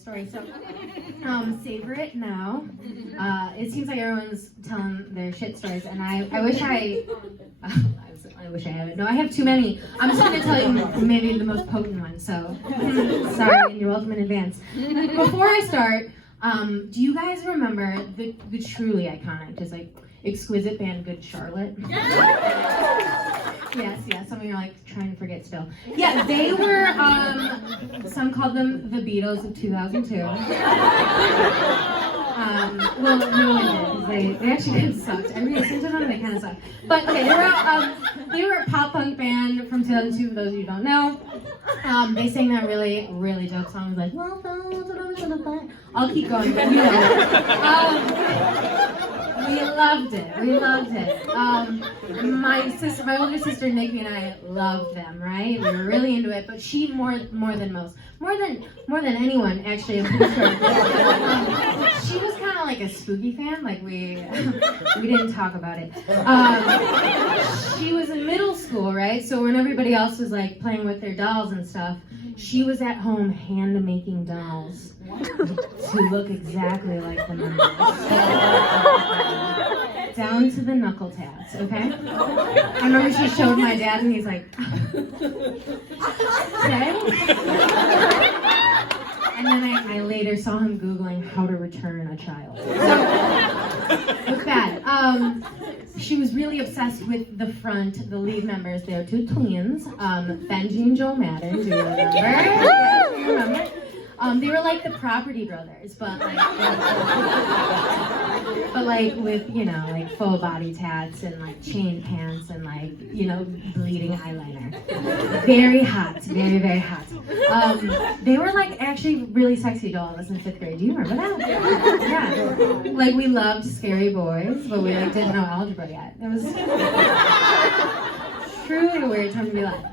story. So, savor it now. It seems like everyone's telling their shit stories, and I wish I wish I had it. No, I have too many. I'm just going to tell you maybe the most potent one. So, sorry, and you're welcome in advance. Before I start, do you guys remember the truly iconic, just like exquisite band Good Charlotte? Yes, some of you are like trying to forget still. Yeah, they were, some called them the Beatles of 2002. Well, no one did, they actually kind of sucked. I re-listened to them, they kind of sucked. But okay, they were a pop punk band from 2002, for those of you who don't know. They sang that really, really dope song, like, well, I'll keep going, but you know it. We loved it. My older sister Nikki and I loved them, right? We were really into it, but she more than most. More than anyone, actually, I'm pretty sure. She was kind of like a spooky fan, like we didn't talk about it. She was in middle school, right? So when everybody else was like playing with their dolls and stuff, she was at home hand-making dolls to look exactly like the members. Down to the knuckle tabs, okay? I remember she showed my dad and he's like, okay? And then I later saw him Googling how to return a child. So, it was bad. She was really obsessed with the lead members. They were two twins, Benji and Joe Madden. Do you remember? They were like the Property Brothers, but like with, you know, like full body tats and like chain pants and like, you know, bleeding eyeliner. Very hot, very, very hot. They were like actually really sexy to all of us in 5th grade. Do you remember that? Yeah. Like we loved Scary Boys, but we like didn't know algebra yet. It was truly a weird time to be alive.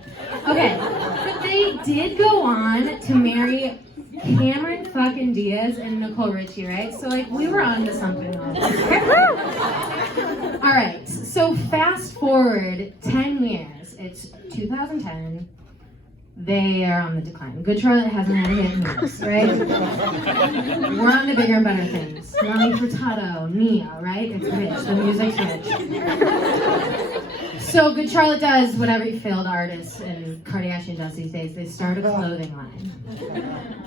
Okay, but they did go on to marry Cameron fucking Diaz and Nicole Richie, right? So like we were on to something. Alright, so fast forward 10 years. It's 2010. They are on the decline. Good Charlotte hasn't had a hit in years, right? We're on to bigger and better things. Nelly Furtado, Nia, right? It's rich. The music's rich. So Good Charlotte does what every failed artist and Kardashian does these days. They start a clothing line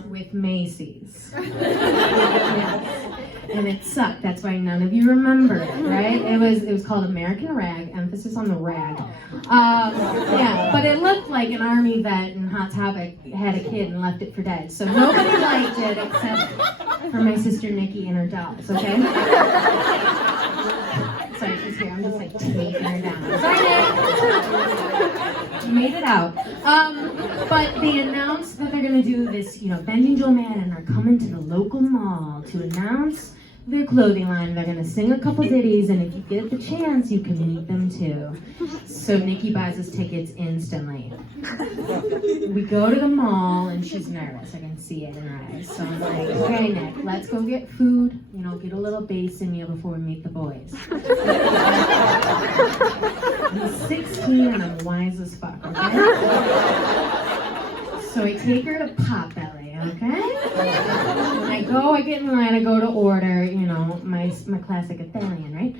with Macy's. Yes. And it sucked. That's why none of you remember it, right? It was called American Rag, emphasis on the rag. Yeah, but it looked like an army vet in Hot Topic had a kid and left it for dead. So nobody liked it except for my sister Nikki and her dolls, okay? Sorry, she's here. I'm just like taking her down. Sorry, you made it out. But they announced that they're gonna do this, you know, Benji and Joe Madden are coming to the local mall to announce their clothing line. They're gonna sing a couple ditties, and if you get the chance, you can meet them too. So Nikki buys us tickets instantly. We go to the mall, and she's nervous. I can see it in her eyes. So I'm like, okay, Nick, let's go get food. You know, get a little base in you before we meet the boys. I'm 16 and I'm wise as fuck, okay? So I take her to Potbelly, okay? When I get in line, I go to order, you know, my classic Italian, right?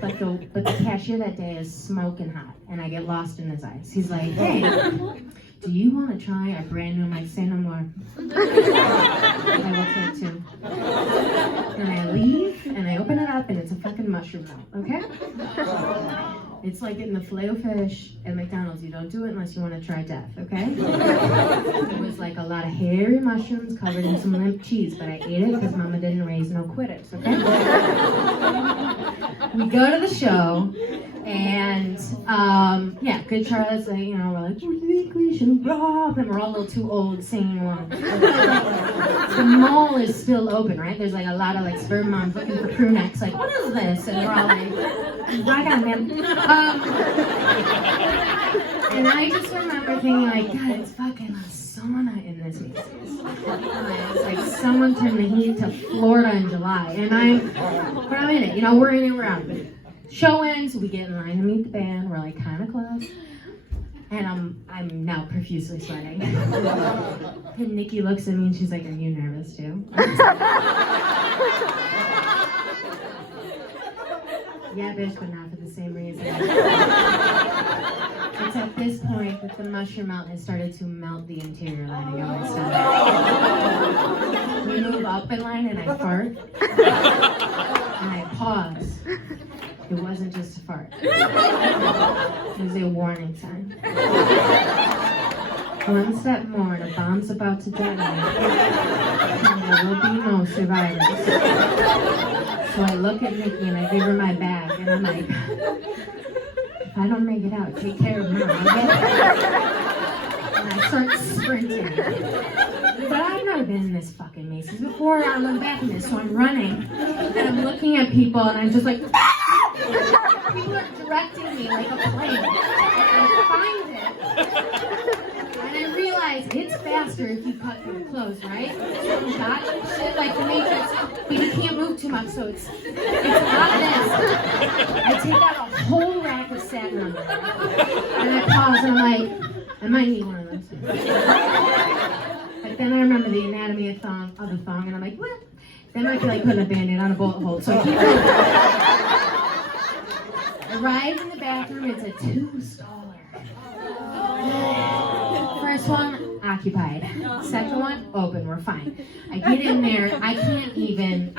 But the cashier that day is smoking hot, and I get lost in his eyes. He's like, hey, do you want to try our brand new Mike Say No More? I will take two. And I leave, and I open it up, and it's a fucking mushroom melt, okay? It's like getting the Filet-O-Fish at McDonald's. You don't do it unless you want to try death, okay? It was like a lot of hairy mushrooms covered in some limp cheese, but I ate it because Mama didn't raise no quitters, okay? We go to the show, and yeah, Good Charlotte's like, you know, we're like, and we're all a little too old singing along. The mall is still open, right? There's like a lot of like sperm moms looking for crew necks, like, what is this? And we're all like, rock on, man. And I just remember thinking like, God, it's fucking sauna in this Macy's. It's like someone turned the heat to Florida in July, and I'm in it. You know, we're in it, we're out of it. Show ends, we get in line to meet the band. We're like kind of close, and I'm now profusely sweating. And Nikki looks at me and she's like, "Are you nervous too?" Yeah, bitch, but not for the same reason. It's at this point that the mushroom melt has started to melt the interior lining of my stomach. We move up in line and I fart. And I pause. It wasn't just a fart. It was a warning sign. One step more and a bomb's about to detonate. And there will be no survivors. So I look at Nikki and I give her my bag and I'm like, if I don't make it out, take care of Mom, okay? And I start sprinting. But I've never been in this fucking Macy's before. I'm in back in this, so I'm running. And I'm looking at people and I'm just like, people are directing me like a plane. And I find it. And I realize it's faster if you cut through clothes, right? So you got shit like the Matrix, but you can't move too much, so it's not this. I take out a whole rack of satin on it. And I pause and I'm like, I might need one of those. But then I remember the anatomy of the thong, and I'm like, what? That might be like putting a band-aid on a bullet hole, so I keep moving. Arrive in the bathroom, it's a 2-staller. First one, occupied. Second one, open, we're fine. I get in there, I can't even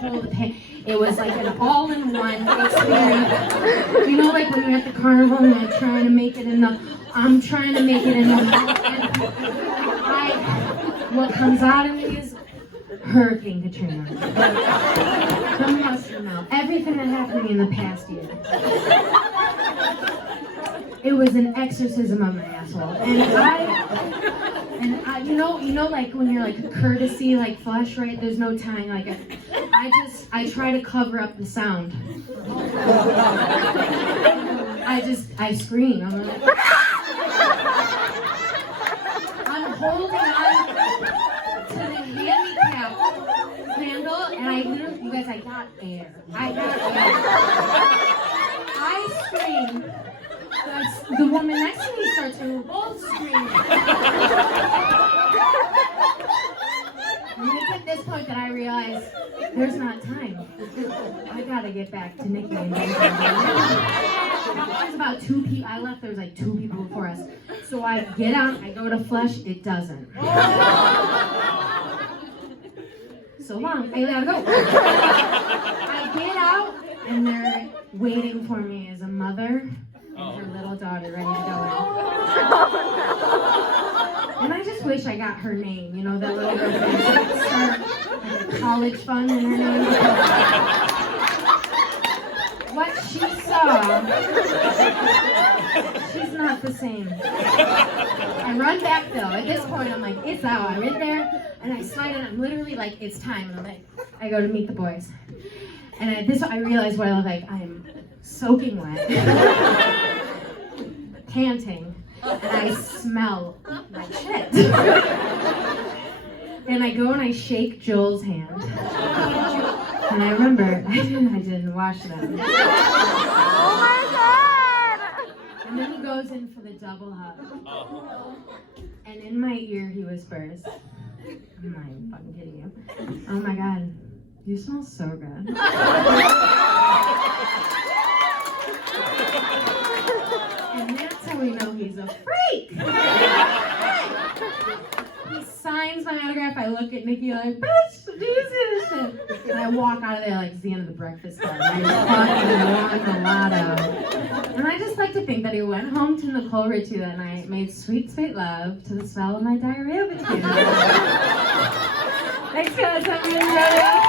pull the pin. It was like an all-in-one experience. You know, like when you're at the carnival and I'm trying to make it in the, what comes out of me is Hurricane Katrina. The mushroom melt. Everything that happened to me in the past year. It was an exorcism of my asshole. And I, you know, like when you're like a courtesy, like flush, right? There's no time. Like I try to cover up the sound. I scream. I'm like, I'm holding on to the handicap handle, and I literally, you guys, I got air. I scream. The woman next to me starts to both screaming. And it's at this point that I realize there's not time. I gotta get back to Nikki and Mandy. There's about 2 people. I left, there was like 2 people before us. So I get out, I go to flush, it doesn't. So long, I gotta go. I get out, and they're waiting for me as a mother and her little daughter ready to go in. And I just wish I got her name, you know, that little girl that start like a college fund in her name. What she saw, she's not the same. I run back though. At this point, I'm like, it's out. I'm in there, and I slide in. I'm literally like, it's time. And I'm like, I go to meet the boys. And at this, I realize what I look like. I'm soaking wet, panting, and I smell like shit. And I go and I shake Joel's hand. And I remember, I didn't wash them. Oh my God! And then he goes in for the double hug. And in my ear he whispers, I'm not even fucking kidding you. Oh my God, you smell so good. And that's how we know he's a freak. He signs my autograph. I look at Nikki like, bitch, do you see this shit? And I walk out of there like it's the end of the Breakfast Club. I fucking won the lotto. And I just like to think that he went home to Nicole Richie that night, made sweet, sweet love to the smell of my diarrhea between them. Thanks, guys. I'm Mandy Rodio.